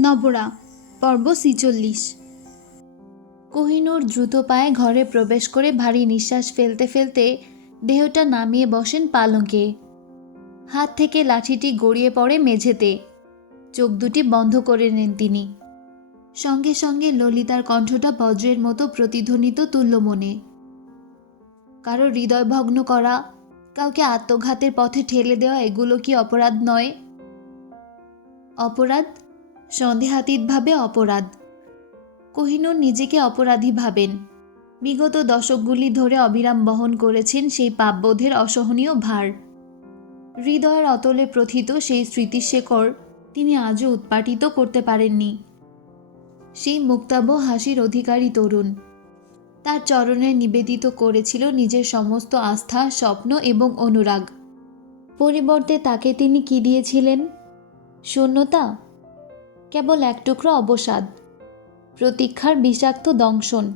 নবরা, পর্ব ছিচল্লিশ। কোহিনূর দ্রুত পায়ে ঘরে প্রবেশ করে ভারী নিঃশ্বাস ফেলতে ফেলতে দেহটা নামিয়ে বসেন পালঙ্কে। হাত থেকে লাঠিটি গড়িয়ে পড়ে মেঝেতে। চোখ দুটি বন্ধ করে নেন তিনি। সঙ্গে সঙ্গে ললিতার কণ্ঠটা বজ্রের মতো প্রতিধ্বনিত তুল্য মনে। কারও হৃদয় ভগ্ন করা, কাউকে আত্মঘাতের পথে ঠেলে দেওয়া এগুলো কি অপরাধ নয়? অপরাধ সন্দেহাতীতভাবে অপরাধ। কোহিনূর নিজেকে অপরাধী ভাবেন। বিগত দশকগুলি ধরে অবিরাম বহন করেছেন সেই পাপবোধের অসহনীয় ভার। হৃদয়ের অতলে প্রথিত সেই স্মৃতিশেখর তিনি আজও উৎপাটিত করতে পারেননি। সেই মুক্তাব হাসির অধিকারী তরুণ। তার চরণে নিবেদিত করেছিল নিজের সমস্ত আস্থা, স্বপ্ন এবং অনুরাগ। পরিবর্তে তাকে তিনি কি দিয়েছিলেন? শূন্যতা? কেবল এক টুকরো অবসাদ, প্রতীক্ষার বিষাক্ত দংশন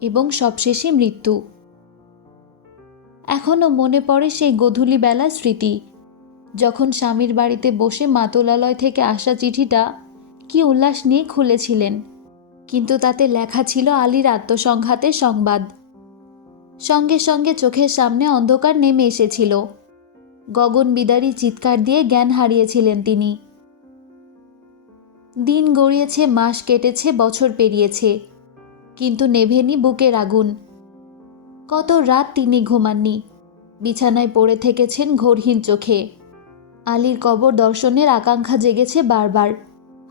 এবং সবশেষে মৃত্যু। এখনও মনে পড়ে সেই গধূলি বেলার স্মৃতি, যখন স্বামীর বাড়িতে বসে মাতলালয় থেকে আসা চিঠিটা কি উল্লাস নিয়ে খুলেছিলেন, কিন্তু তাতে লেখা ছিল আলীর আত্মসংঘাতের সংবাদ। সঙ্গে সঙ্গে চোখের সামনে অন্ধকার নেমে এসেছিল। গগন বিদারী চিৎকার দিয়ে জ্ঞান হারিয়েছিলেন তিনি। দিন গড়িয়েছে, মাস কেটেছে, বছর পেরিয়েছে। কিন্তু নেভেনি বুকের আগুন। কত রাত তিনি ঘুমাননি। বিছানায় পড়ে থেকেছেন ঘোরহীন চোখে। আলীর কবর দর্শনের আকাঙ্ক্ষা জেগেছে বারবার।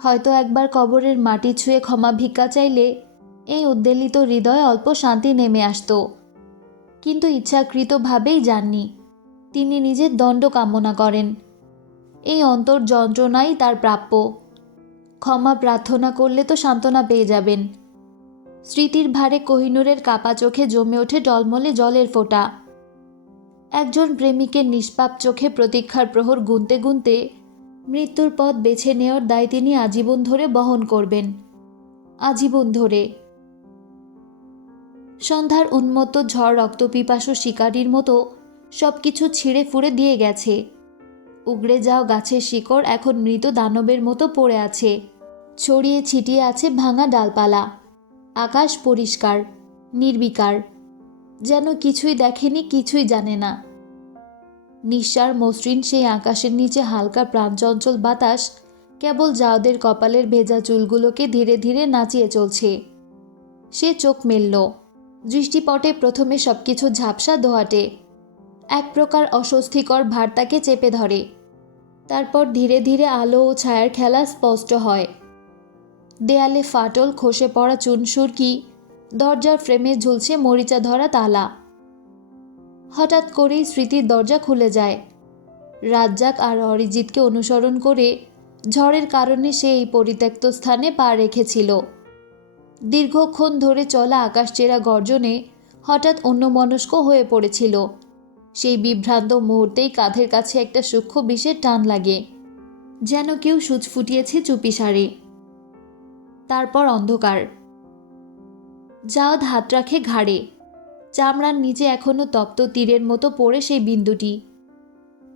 হয়তো একবার কবরের মাটি ছুঁয়ে ক্ষমা ভিক্ষা চাইলে এই উদ্বেলিত হৃদয়ে অল্প শান্তি নেমে আসতো। কিন্তু ইচ্ছাকৃতভাবেই যাননি। তিনি নিজের দণ্ড কামনা করেন। এই অন্তর যন্ত্রণাই তার প্রাপ্য। ক্ষমা প্রার্থনা করলে তো সান্ত্বনা পেয়ে যাবেন। স্মৃতির ভারে কোহিনূরের কাপা চোখে জমে ওঠে টলমলে জলের ফোঁটা। একজন প্রেমিকের নিষ্পাপ চোখে প্রতীক্ষার প্রহর গুনতে গুনতে মৃত্যুর পথ বেছে নেওয়ার দায় তিনি আজীবন ধরে বহন করবেন। আজীবন ধরে। সন্ধ্যার উন্মত্ত ঝড় রক্তপিপাসু শিকারীর মতো সব কিছু ছিঁড়ে ফুঁড়ে দিয়ে গেছে। উগড়ে যাও গাছের শিকড় এখন মৃত দানবের মতো পড়ে আছে। ছড়িয়ে ছিটিয়ে আছে ভাঙা ডালপালা। আকাশ পরিষ্কার, নির্বিকার। যেন কিছুই দেখেনি, কিছুই জানে না। নিঃসার মসৃণ সেই আকাশের নিচে হালকা প্রাণচঞ্চল বাতাস কেবল যাওদের কপালের ভেজা চুলগুলোকে ধীরে ধীরে নাচিয়ে চলছে। সে চোখ মেলল। দৃষ্টিপটে প্রথমে সব কিছু ঝাপসা দোহাটে। এক প্রকার অস্বস্তিকর ভার তাকে চেপে ধরে। তারপর ধীরে ধীরে আলো ও ছায়ার খেলা স্পষ্ট হয়। দেয়ালে ফাটল খসে পড়া চুনসুরকি দরজার ফ্রেমে ঝুলছে মরিচা ধরা তালা। হঠাৎ করেই স্মৃতির দরজা খুলে যায়। রাজ্জাক আর অরিজিৎকে অনুসরণ করে ঝড়ের কারণে সে এই পরিত্যক্ত স্থানে পা রেখেছিল। দীর্ঘক্ষণ ধরে চলা আকাশচেরা গর্জনে হঠাৎ অন্যমনস্ক হয়ে পড়েছিল। সেই বিভ্রান্ত মুহূর্তেই কাঁধের কাছে একটা সূক্ষ্ম বিষের টান লাগে। যেন কেউ সুচ ফুটিয়েছে চুপিসারে তারপর অন্ধকার। যাও হাত রাখে ঘাড়ে। চামড়ার নিচে এখনও তপ্ত তীরের মতো পড়ে সেই বিন্দুটি।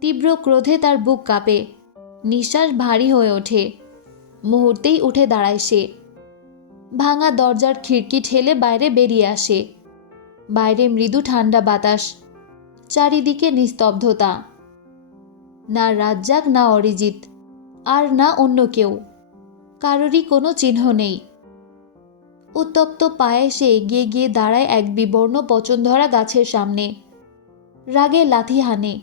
তীব্র ক্রোধে তার বুক কাঁপে। নিঃশ্বাস ভারী হয়ে ওঠে। মুহূর্তেই উঠে দাঁড়ায় সে। ভাঙা দরজার খিড়কি ঠেলে বাইরে বেরিয়ে আসে। বাইরে মৃদু ঠান্ডা বাতাস। চারিদিকে নিস্তব্ধতা। না রাজ্জাক, না অরিজিৎ। আর না অন্য কেউ। কারোরই কোনো চিহ্ন নেই। উত্তপ্ত পায়ে সে এগিয়ে গিয়ে দাঁড়ায় এক বিবর্ণ পচনধরা গাছের সামনে। রাগে লাথি হানে।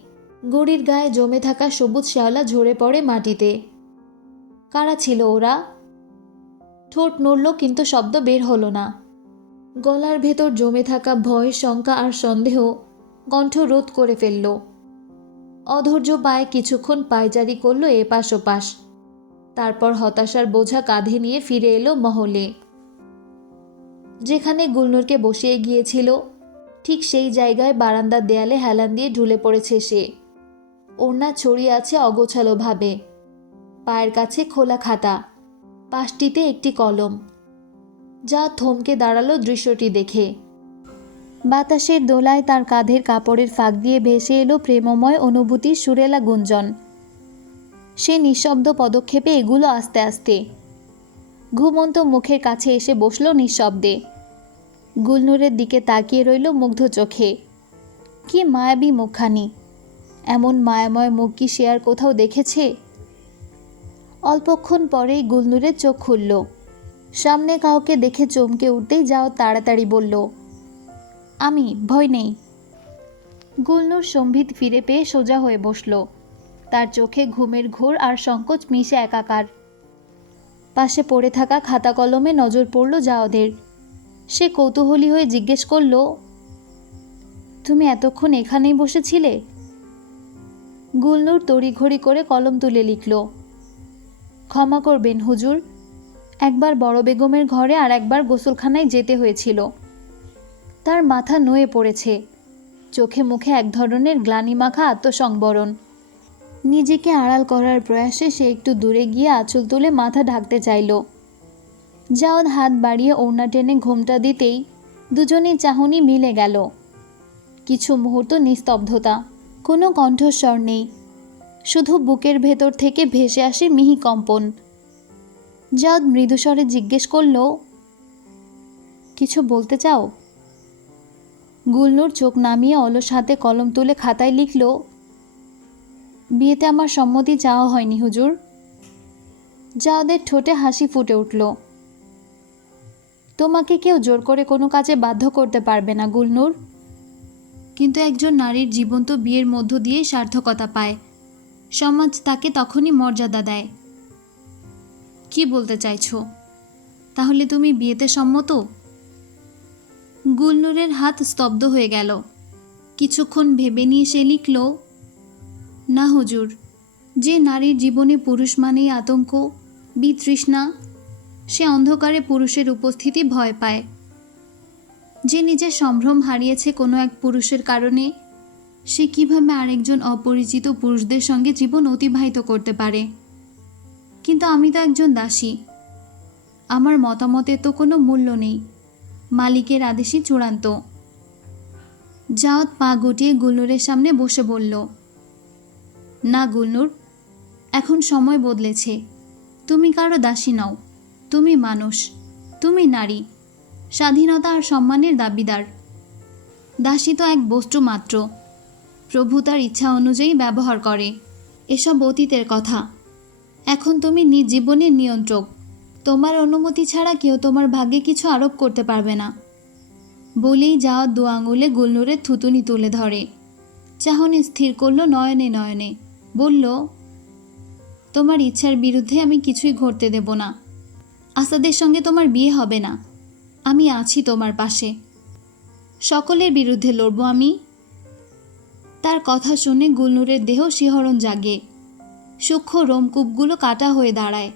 গড়ির গায়ে জমে থাকা সবুজ শ্যাওলা ঝরে পড়ে মাটিতে। কারা ছিল ওরা? ঠোঁট নড়ল কিন্তু শব্দ বের হলো না। গলার ভেতর জমে থাকা ভয়, শঙ্কা আর সন্দেহ কণ্ঠ রোধ করে ফেলল। অধৈর্য পায়ে কিছুক্ষণ পায়চারি করল এপাশ ওপাশ। তারপর হতাশার বোঝা কাঁধে নিয়ে ফিরে এলো মহলে। যেখানে গুলনুরকে বসিয়ে গিয়েছিল, ঠিক সেই জায়গায় বারান্দার দেয়ালে হেলান দিয়ে ঢুলে পড়েছে সে। ওড়না ছড়িয়ে আছে অগোছালোভাবে। পায়ের কাছে খোলা খাতা, পাশটিতে একটি কলম, যা থমকে দাঁড়াল দৃশ্যটি দেখে। বাতাসের দোলায় তার কাঁধের কাপড়ের ফাঁক দিয়ে ভেসে এলো প্রেমময় অনুভূতির সুরেলা গুঞ্জন। সে নিঃশব্দ পদক্ষেপে এগুলো আস্তে আস্তে। ঘুমন্ত মুখের কাছে এসে বসল নিঃশব্দে। গুলনুরের দিকে তাকিয়ে রইল মুগ্ধ চোখে। কি মায়াবী মুখখানি। এমন মায়াময় মুখ কি সে আর কোথাও দেখেছে? অল্পক্ষণ পরেই গুলনুরের চোখ খুলল। সামনে কাউকে দেখে চমকে উঠতেই যাও তাড়াতাড়ি বলল, আমি, ভয় নেই। গুলনুর সম্ভিত ফিরে পেয়ে সোজা হয়ে বসল। তার চোখে ঘুমের ঘোর আর সংকোচ মিশে একাকার। পাশে পড়ে থাকা খাতা কলমে নজর পড়ল যাওদের। সে কৌতূহলী হয়ে জিজ্ঞেস করল, তুমি এতক্ষণ এখানেই বসেছিলে? গুলনুর তড়িঘড়ি করে কলম তুলে লিখল, ক্ষমা করবেন হুজুর, একবার বড় বেগমের ঘরে আর একবার গোসলখানায় যেতে হয়েছিল। তার মাথা নয়ে পড়েছে, চোখে মুখে এক ধরনের গ্লানিমাখা আত্মসংবরণ। নিজেকে আড়াল করার প্রয়াসে সে একটু দূরে গিয়ে আঁচল তুলে মাথা ঢাকতে চাইল। জাওদ হাত বাড়িয়ে ওড়না টেনে ঘোমটা দিতেই দুজনের চাহনি মিলে গেল। কিছু মুহূর্ত নিস্তব্ধতা, কোনো কণ্ঠস্বর নেই। শুধু বুকের ভেতর থেকে ভেসে আসে মিহি কম্পন। জাওদ মৃদুস্বরে জিজ্ঞেস করল, কিছু বলতে চাও? গুলনুর চোখ নামিয়ে অলস হাতে কলম তুলে খাতায় লিখল বিয়েতে আমার সম্মতি চাওয়া হয়নি, হুজুর। জাওদের ঠোঁটে হাসি ফুটে উঠল। তোমাকে কেউ জোর করে কোনো কাজে বাধ্য করতে পারবে না, গুলনুর। কিন্তু একজন নারীর জীবন তো বিয়ের মধ্য দিয়েই সার্থকতা পায়। সমাজ তাকে তখনই মর্যাদা দেয়। কি বলতে চাইছো? তাহলে তুমি বিয়েতে সম্মত? গুলনুরের হাত স্তব্ধ হয়ে গেল। কিছুক্ষণ ভেবে নিয়ে সে লিখল না হুজুর, যে নারীর জীবনে পুরুষ মানেই আতঙ্ক, বিতৃষ্ণা, সে অন্ধকারে পুরুষের উপস্থিতি ভয় পায়। যে নিজের সম্ভ্রম হারিয়েছে কোনো এক পুরুষের কারণে, সে কীভাবে আরেকজন অপরিচিত পুরুষদের সঙ্গে জীবন অতিবাহিত করতে পারে? কিন্তু আমি তো একজন দাসী। আমার মতামতের তো কোনো মূল্য নেই। মালিকের আদেশই চূড়ান্ত। জাওয়াত পা গুটিয়ে গুলনুরের সামনে বসে বলল না গুলনুর, এখন সময় বদলেছে। তুমি কারও দাসী নও, তুমি মানুষ, তুমি নারী, স্বাধীনতা আর সম্মানের দাবিদার। দাসী তো এক বস্তু মাত্র, প্রভু তার ইচ্ছা অনুযায়ী ব্যবহার করে। এসব অতীতের কথা। এখন তুমি নিজ জীবনের নিয়ন্ত্রক, তোমার অনুমতি ছাড়া কেউ তোমার ভাগ্যে কিছু আরোপ করতে পারবে না। বলেই যাওয়া দু আঙুলে গুলনুরের থুতুনি তুলে ধরে। চাহনি স্থির করল নয়নে নয়নে। বলল, তোমার ইচ্ছার বিরুদ্ধে আমি কিছুই ঘটতে দেব না। আসাদের সঙ্গে তোমার বিয়ে হবে না। আমি আছি তোমার পাশে। সকলের বিরুদ্ধে লড়ব আমি। তার কথা শুনে গুলনুরের দেহ শিহরণ জাগে। সূক্ষ্ম রোমকূপগুলো কাটা হয়ে দাঁড়ায়।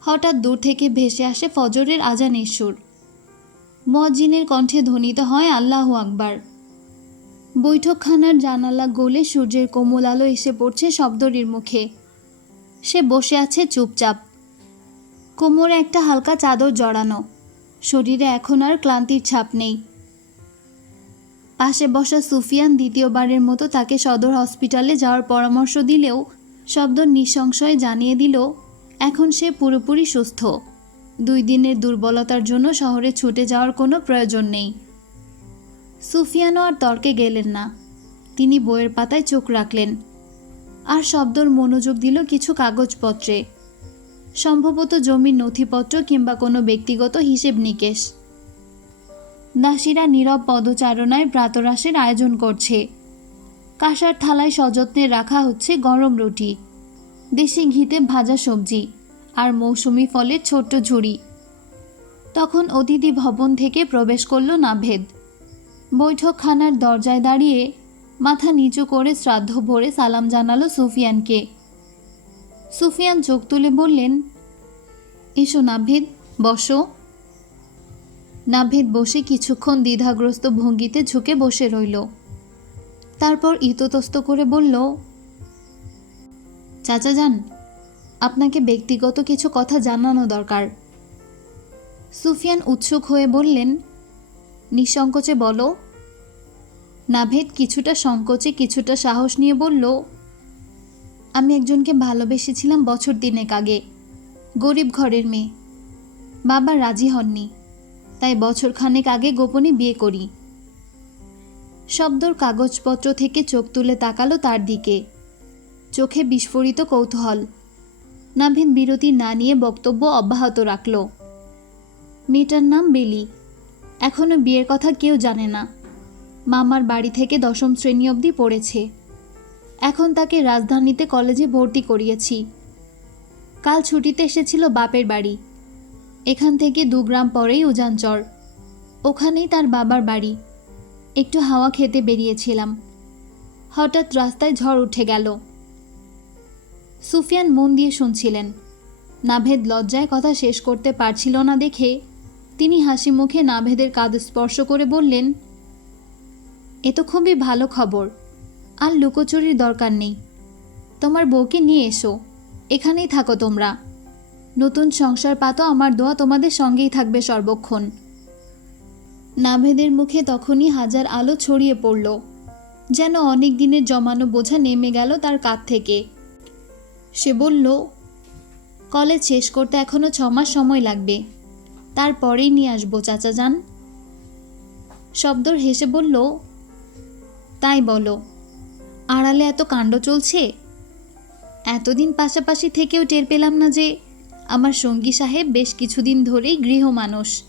হঠাৎ দূর থেকে ভেসে আসে ফজরের আজানের সুর। মজিনের কণ্ঠে ধ্বনিত হয় আল্লাহ আকবার। বৈঠকখানার জানালা গলে সূর্যের কোমল আলো এসে পড়ছে শব্দরির মুখে। সে বসে আছে চুপচাপ। কোমরে একটা হালকা চাদর জড়ানো। শরীরে এখন আর ক্লান্তির ছাপ নেই। পাশে বসা সুফিয়ান দ্বিতীয়বারের মতো তাকে সদর হসপিটালে যাওয়ার পরামর্শ দিলেও শব্দ নিঃসংশয়ে জানিয়ে দিল, এখন সে পুরোপুরি সুস্থ। দুই দিনের দুর্বলতার জন্য শহরে ছুটে যাওয়ার কোনো প্রয়োজন নেই। সুফিয়ানও আর তর্কে গেলেন না। তিনি বইয়ের পাতায় চোখ রাখলেন আর শব্দর মনোযোগ দিল কিছু কাগজপত্রে। সম্ভবত জমির নথিপত্র কিংবা কোনো ব্যক্তিগত হিসেব নিকেশ। দাসীরা নীরব পদচারণায় প্রাতরাসের আয়োজন করছে। কাঁসার থালায় সযত্নে রাখা হচ্ছে গরম রুটি, দেশি ঘিতে ভাজা সবজি আর মৌসুমি ফলের ছোট্ট ঝুড়ি। তখন অতিথি ভবন থেকে প্রবেশ করল নাভেদ। বৈঠকখানার দরজায় দাঁড়িয়ে মাথা নিচু করে শ্রাদ্ধ ভরে সালাম জানালো সুফিয়ানকে। সুফিয়ান চোখ তুলে বললেন, এসো নাভেদ, বসো। নাভেদ বসে কিছুক্ষণ দ্বিধাগ্রস্ত ভঙ্গিতে ঝুঁকে বসে রইল। তারপর ইততস্ত করে বলল, চাচা যান, আপনাকে ব্যক্তিগত কিছু কথা জানানো দরকার। সুফিয়ান উৎসুক হয়ে বললেন, নিঃসংকোচে বলো নাভেদ কিছুটা সংকোচে, কিছুটা সাহস নিয়ে বলল, আমি একজনকে ভালোবেসেছিলাম বছর দিনেক আগে, গরিব ঘরের মেয়ে। বাবা রাজি হননি, তাই বছর খানেক আগে গোপনে বিয়ে করি। শব্দর কাগজপত্র থেকে চোখ তুলে তাকালো তার দিকে। চোখে বিস্ফোরিত কৌতূহল। নাভিন বিরতি না নিয়ে বক্তব্য অব্যাহত রাখল। মেয়েটার নাম বেলি। এখনও বিয়ের কথা কেউ জানে না। মামার বাড়ি থেকে দশম শ্রেণি অবধি পড়েছে। এখন তাকে রাজধানীতে কলেজে ভর্তি করিয়েছি। কাল ছুটিতে এসেছিল বাপের বাড়ি। এখান থেকে দু গ্রাম পরেই উজানচর। ওখানেই তার বাবার বাড়ি। একটু হাওয়া খেতে বেরিয়েছিলাম। হঠাৎ রাস্তায় ঝড় উঠে গেল। সুফিয়ান মন দিয়ে শুনছিলেন। নাভেদ লজ্জায় কথা শেষ করতে পারছিল না দেখে তিনি হাসি মুখে নাভেদের কাঁধ স্পর্শ করে বললেন এ তো খুবই ভালো খবর। আর লুকোচুরির দরকার নেই। তোমার বউকে নিয়ে এসো। এখানেই থাকো তোমরা। নতুন সংসার পাতো আমার দোয়া তোমাদের সঙ্গেই থাকবে সর্বক্ষণ। নাভেদের মুখে তখনই হাজার আলো ছড়িয়ে পড়ল। যেন অনেক দিনের জমানো বোঝা নেমে গেল তার কাঁধ থেকে। সে বলল, কলেজ শেষ করতে এখনও ছ মাস সময় লাগবে। তারপরেই নিয়ে আসব চাচা যান শব্দর হেসে বলল তাই বলো। আড়ালে এত কাণ্ড চলছে? এতদিন পাশাপাশি থেকেও টের পেলাম না যে আমার সঙ্গী সাহেব বেশ কিছুদিন ধরেই গৃহ মানুষ।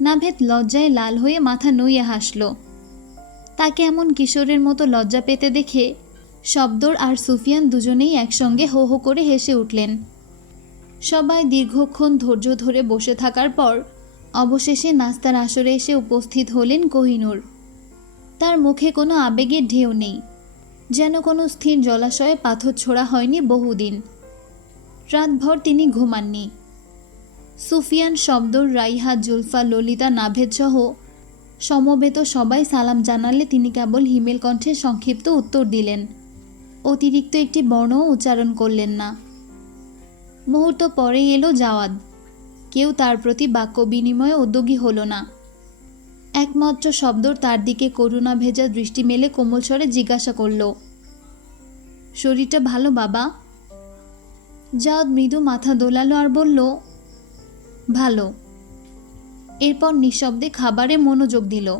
নাভেদ লজ্জায় লাল হয়ে মাথা নইয়ে হাসল। তাকে এমন কিশোরের মতো লজ্জা পেতে দেখে শব্দর আর সুফিয়ান দুজনেই একসঙ্গে হো হো করে হেসে উঠলেন। সবাই দীর্ঘক্ষণ ধৈর্য ধরে বসে থাকার পর অবশেষে নাস্তার আসরে এসে উপস্থিত হলেন কোহিনুর। তার মুখে কোনো আবেগের ঢেউ নেই। যেন কোনো স্থির জলাশয়ে পাথর ছোড়া হয়নি বহুদিন। রাতভর তিনি ঘুমাননি। সুফিয়ান শব্দর রাইহা, জুলফা, ললিতা, নাভেদ সহ সমবেত সবাই সালাম জানালে তিনি কেবল হিমেল কণ্ঠে সংক্ষিপ্ত উত্তর দিলেন, অতিরিক্ত একটি বর্ণও উচ্চারণ করলেন না। মুহূর্ত পরে এলো জাওয়াদ কেউ তার প্রতি বাক্য বিনিময়ে উদ্যোগী হলো না। একমাত্র শব্দর তার দিকে করুণা ভেজা দৃষ্টি মেলে কোমল স্বরে জিজ্ঞাসা করল, শরীরটা ভালো, বাবা? জাওয়াদ মৃদু মাথা দোলালো আর বলল, ভালো। এরপর নিঃশব্দে খাবারে মনোযোগ দিল।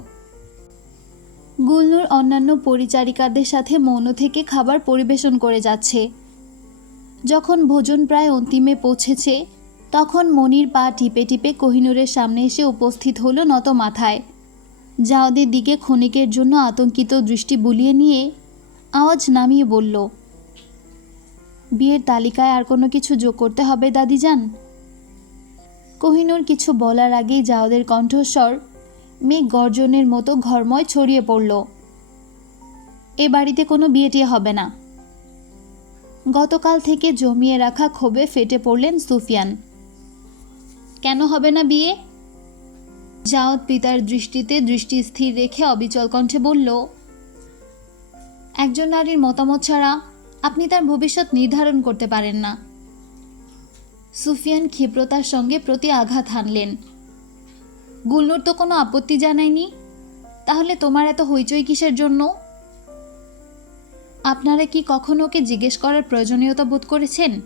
গুলনুর অন্যান্য পরিচারিকাদের সাথে মৌন থেকে খাবার পরিবেশন করে যাচ্ছে। যখন ভোজন প্রায় অন্তিমে পৌঁছেছে, তখন মনির পা টিপে টিপে কোহিনুরের সামনে এসে উপস্থিত হলো নত মাথায়। জাওদের দিকে ক্ষণিকের জন্য আতঙ্কিত দৃষ্টি বুলিয়ে নিয়ে আওয়াজ নামিয়ে বলল, বিয়ের তালিকায় আর কোনো কিছু যোগ করতে হবে, দাদিজান? কোহিনুর কিছু বলার আগেই জাওদের কণ্ঠস্বর মেঘ গর্জনের মতো ঘরময় ছড়িয়ে পড়ল। এ বাড়িতে কোনো বিয়ে টিয়ে হবে না। গতকাল থেকে জমিয়ে রাখা ক্ষোভে ফেটে পড়লেন সুফিয়ান। কেন হবে না বিয়ে? জাওদ পিতার দৃষ্টিতে দৃষ্টি স্থির রেখে অবিচল কণ্ঠে বলল, একজন নারীর মতামত ছাড়া আপনি তার ভবিষ্যৎ নির্ধারণ করতে পারেন না। সুফিয়ান ক্ষিপ্রতার সঙ্গে প্রতি আঘাত হানলেন। গুলনুর তো কোনো আপত্তি জানায়নি? তাহলে তোমার এত হইচই কিসের জন্য? আপনারা কি কখনো ওকে জিজ্ঞেস করার প্রয়োজনীয়তা বোধ করেছেন?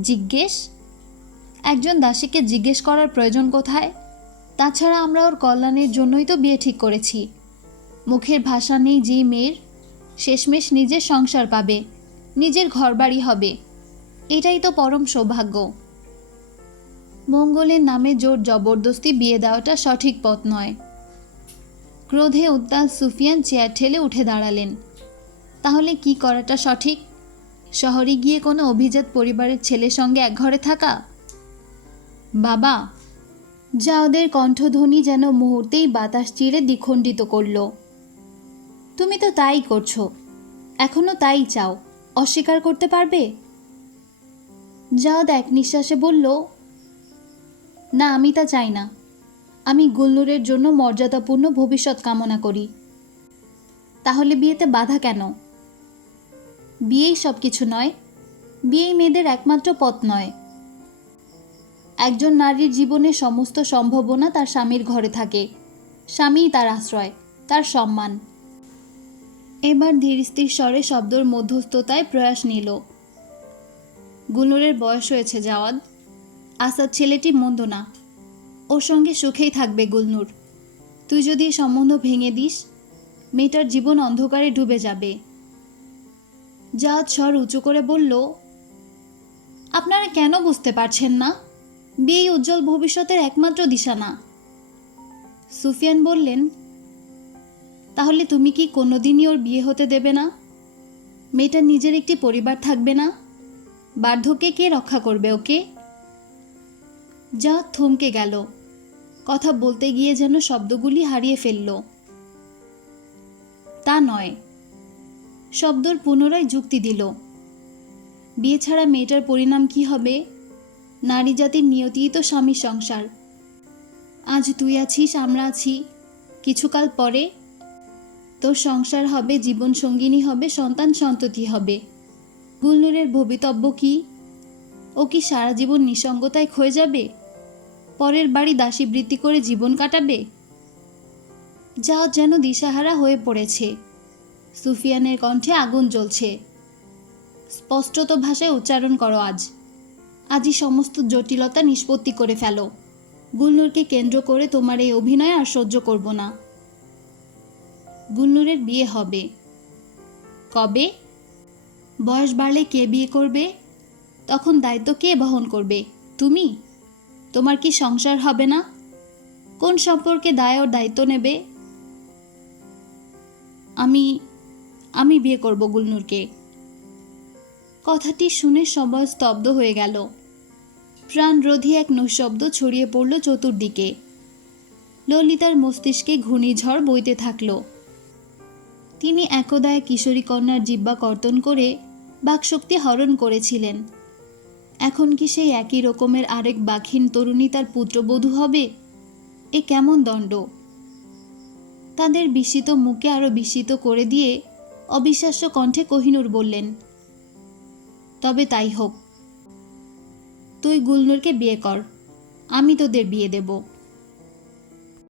জিজ্ঞেস? একজন দাসীকে জিজ্ঞেস করার প্রয়োজন কোথায়? তাছাড়া আমরা ওর কল্যাণের জন্যই তো বিয়ে ঠিক করেছি। মুখের ভাষা নেই যে মেয়ের, শেষমেশ নিজের সংসার পাবে, নিজের ঘরবাড়ি হবে। এটাই তো পরম সৌভাগ্য। মঙ্গলের নামে জোর জবরদস্তি বিয়ে দেওয়াটা সঠিক পথ নয়। ক্রোধে উত্তাল সুফিয়ান চেয়ার ঠেলে উঠে দাঁড়ালেন। তাহলে কি করাটা সঠিক? শহরে গিয়ে কোনো অভিজাত পরিবারের ছেলের সঙ্গে এক ঘরে থাকা? বাবা যা ওদের কণ্ঠধ্বনি যেন মুহূর্তেই বাতাস চিরে দ্বিখণ্ডিত করল। তুমি তো তাই করছ। এখনও তাই চাও। অস্বীকার করতে পারবে? জাওদ এক নিঃশ্বাসে বলল, না, আমি তা চাই না। আমি গুলনুরের জন্য মর্যাদাপূর্ণ ভবিষ্যৎ কামনা করি। তাহলে বিয়েতে বাধা কেন? বিয়েই সব কিছু নয়। বিয়েই মেয়েদের একমাত্র পথ নয়। একজন নারীর জীবনে সমস্ত সম্ভাবনা তার স্বামীর ঘরে থাকে। স্বামীই তার আশ্রয়, তার সম্মান। এবার ধীরস্থির স্বরে শব্দর মধ্যস্থতায় প্রয়াস নিল। গুলনুরের বয়স হয়েছে, জাওয়াদ। আসাদ ছেলেটি মন্দ না। ওর সঙ্গে সুখেই থাকবে গুলনুর। তুই যদি সম্বন্ধ ভেঙে দিস, মেয়েটার জীবন অন্ধকারে ডুবে যাবে। জাওয়াদ স্বর উঁচু করে বলল, আপনারা কেন বুঝতে পারছেন না? বিয়েই উজ্জ্বল ভবিষ্যতের একমাত্র দিশা না সুফিয়ান বললেন, তাহলে তুমি কি কোনোদিনই ওর বিয়ে হতে দেবে না? মেয়েটার নিজের একটি পরিবার থাকবে না? বার্ধক্যে কে রক্ষা করবে ওকে? যা থমকে গেল। কথা বলতে গিয়ে যেন শব্দগুলি হারিয়ে ফেলল। তা নয়। শব্দর পুনরায় যুক্তি দিল। বিয়ে ছাড়া মেয়েটার পরিণাম কি হবে? নারী জাতির নিয়তিই তো স্বামীর সংসার। আজ তুই আছিস, আমরা আছি। কিছুকাল পরে তোর সংসার হবে, জীবন সঙ্গিনী হবে, সন্তান সন্ততি হবে। গুলনুরের ভবিতব্য কি? ও কি সারা জীবন নিঃসঙ্গতায় ক্ষয়ে যাবে? পরের বাড়ি দাসীবৃত্তি করে জীবন কাটাবে? যা যেন দিশাহারা হয়ে পড়েছে। সুফিয়ানের কণ্ঠে আগুন জ্বলছে। স্পষ্টত ভাষায় উচ্চারণ করো আজ। আজই সমস্ত জটিলতা নিষ্পত্তি করে ফেলো। গুলনুরকে কেন্দ্র করে তোমার এই অভিনয় আর সহ্য করব না। গুলনুরের বিয়ে হবে। কবে? বয়স বাড়লে কে বিয়ে করবে? তখন দায়িত্ব কে বহন করবে? তুমি? তোমার কি সংসার হবে না? কোন সম্পর্কে দায় ওর দায়িত্ব নেবে? আমি আমি বিয়ে করব গুলনুরকে। কথাটি শুনে সবাই স্তব্ধ হয়ে গেল। প্রাণরোধী এক নৈশব্দ ছড়িয়ে পড়ল চতুর্দিকে। ললিতার মস্তিষ্কে ঘূর্ণিঝড় বইতে থাকল। তিনি একদা এক কিশোরী কন্যার জিব্বা কর্তন করে বাকশক্তি হরণ করেছিলেন। এখন কি সেই একই রকমের আরেক বাঘিন তরুণী তার পুত্রবধূ হবে? এ কেমন দণ্ড? তাদের বিস্মিত মুখে আরও বিস্মিত করে দিয়ে অবিশ্বাস্য কণ্ঠে কোহিনুর বললেন তবে তাই হোক। তুই গুলনুরকে বিয়ে কর। আমি তোদের বিয়ে দেবো।